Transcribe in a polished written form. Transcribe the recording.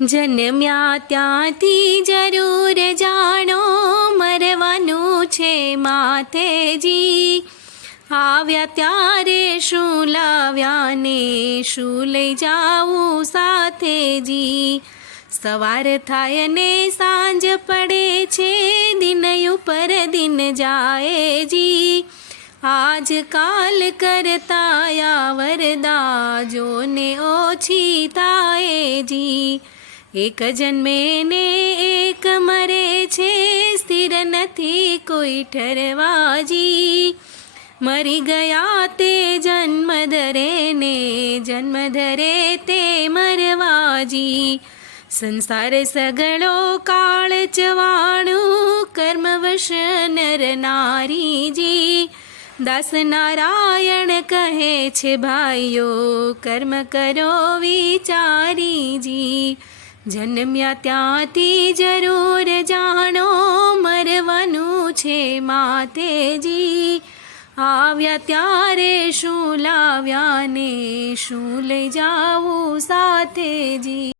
જન્મ્યા ત્યાંથી જરૂર જાણો મરવાનું છે માથેજી. આવ્યા ત્યારે શું લાવ્યા ને શું લઈ જાવું સાથેજી. સવાર થાય ને સાંજ પડે છે દિન ઉપર દિન જાય જી. આજકાલ કરતા આવરદા જોને ઓછી થાય જી. એક જન્મે ને એક મરે છે સ્થિર નથી કોઈ ઠરવાજી. મરી ગયા તે જન્મ ધરે ને જન્મ ધરે તે મરવાજી. સંસાર સગળો કાળ ચવાણું કર્મવશ નર નારીજી. દાસ નારાયણ કહે છે ભાઈઓ કર્મ કરો વિચારીજી. જન્મ્યા ત્યાંથી જરૂર જાણો મરવાનું છે માથેજી. આવ્યા ત્યારે શું લાવ્યા ને શું લઈ જાવું સાથેજી.